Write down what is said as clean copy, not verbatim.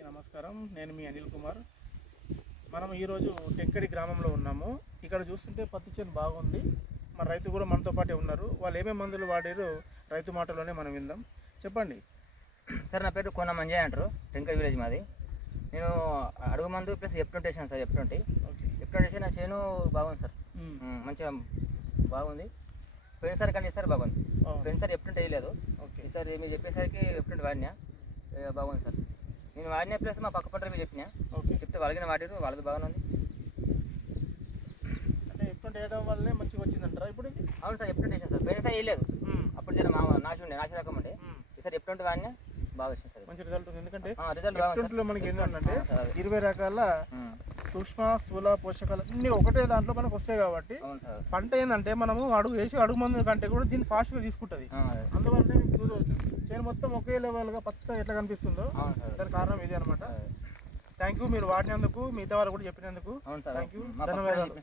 అందరికీ నమస్కారం. నేను మీ అనిల్ కుమార్. మనం ఈరోజు టెక్కడి గ్రామంలో ఉన్నాము. ఇక్కడ చూస్తుంటే పత్తి చేను బాగుంది. మన రైతు కూడా మనతో పాటే ఉన్నారు. వాళ్ళు ఏమేమి మందులు వాడారో రైతు మాటలోనే మనం విందాం. చెప్పండి సార్. నా పేరు కోన మంజయ్ అంటారు. టెంకర్ విలేజ్ మాది. నేను అడుగు మందు ప్లస్ F20 వేసాను సార్. F20 వేసి నా చేను బాగుంది సార్. మంచిగా బాగుంది. పోయినసారి కానీ ఈసారి బాగుంది. పోయినసారి F20 వేయలేదు. ఈసారి మీరు చెప్పేసరికి F20 వాడినా బాగుంది సార్. నేను వాడిన ప్లస్ మా పక్క పంటలు మీరు చెప్పినా చెప్తే వాళ్ళకి వాడారు, వాళ్ళది బాగానే ఉంది. అంటే F20 వేయడం వల్లే మంచిగా వచ్చిందంటారా ఇప్పుడు? అవును సార్, F20 వేసాను సార్. పోయినసారి వేయలేదు. అప్పుడు జర నాశ రకం అండి. ఈసారి F20 వాడినా బాగా వచ్చింది సార్. మంచి రిజల్ట్ ఉంది. ఎందుకంటే రిజల్ట్ మనకి ఏంటంటే 20 రకాల సూక్ష్మ స్థూల పోషకాలు అన్నీ ఒకటే దాంట్లో మనకు వస్తాయి కాబట్టి పంట ఏంటంటే మనము అడుగు మందు కంటే కూడా దీన్ని ఫాస్ట్గా తీసుకుంటుంది. అందువల్లనే చేను మొత్తం ఒకే లెవెల్గా పచ్చగా ఎట్లా కనిపిస్తుందో దానికి కారణం ఇది అనమాట. థ్యాంక్ యూ మీరు వాడినందుకు, మిగతా వారు కూడా చెప్పినందుకు థ్యాంక్ యూ, ధన్యవాదాలు.